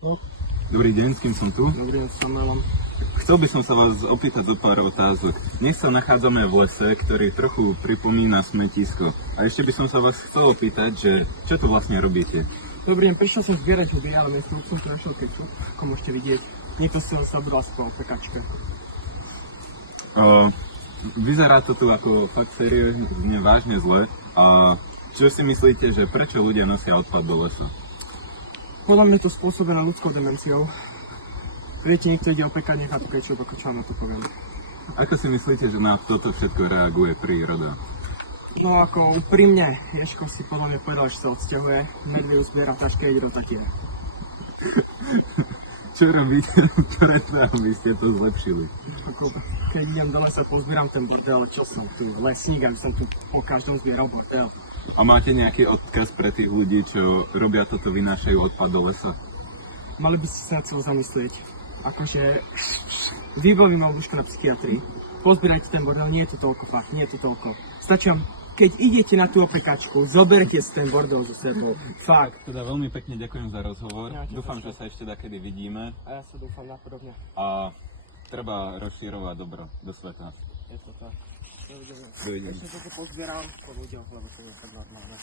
No, Dobrý deň, s kým som tu? dobrý deň, s Samuelom. Chcel by som sa vás opýtať zo pár otázok. Dnes sa nachádzame v lese, ktorý trochu pripomína smetisko. A ešte by som sa vás chcel opýtať, že čo tu vlastne robíte? Dobrý deň, prišiel som zbierať huby, ale miesto som prešiel kečup, ako môžete vidieť. Niekto si ho sabral po pekačke. Vyzerá to tu ako fakt seriózne, vážne zle. A čo si myslíte, že prečo ľudia nosia odpad do lesa? Podľa mňa je to spôsobené ľudskou demenciou. Viete, niekto ide opekať, nechá tu kečup, ako čo vám na to poviem. Ako si myslíte, že na toto všetko reaguje príroda? No ako úprimne, Ježko si podľa mňa povedal, že sa odsťahuje, medvedu zbiera taške a ide do také. Čo robíte preto, aby ste to zlepšili? Ako, keď idem do lesa, pozbieram ten bordel, čo som tu, lesník, aby som tu po každom zbieral bordel. A máte nejaký odkaz pre tých ľudí, čo robia toto, vynášajú odpad do lesa? Mali by ste sa na celo zamyslieť. Akože, výbavy mám lúžko na psychiatrii. Pozbierajte ten bordel, nie je to toľko, fakt, nie je to toľko. Stačí vám, keď idete na tú opekačku, zoberte si ten bordel so sebou. Fakt. Teda veľmi pekne ďakujem za rozhovor. Ja tiež Dúfam, ďakujem. že sa ešte takedy vidíme A ja sa dúfam napodobne. a treba rozširovať dobro do sveta. Je to tak. Dovidenia. Dovidenia. Ešte toto pozbieram po ľuďoch, lebo to je tak normálne.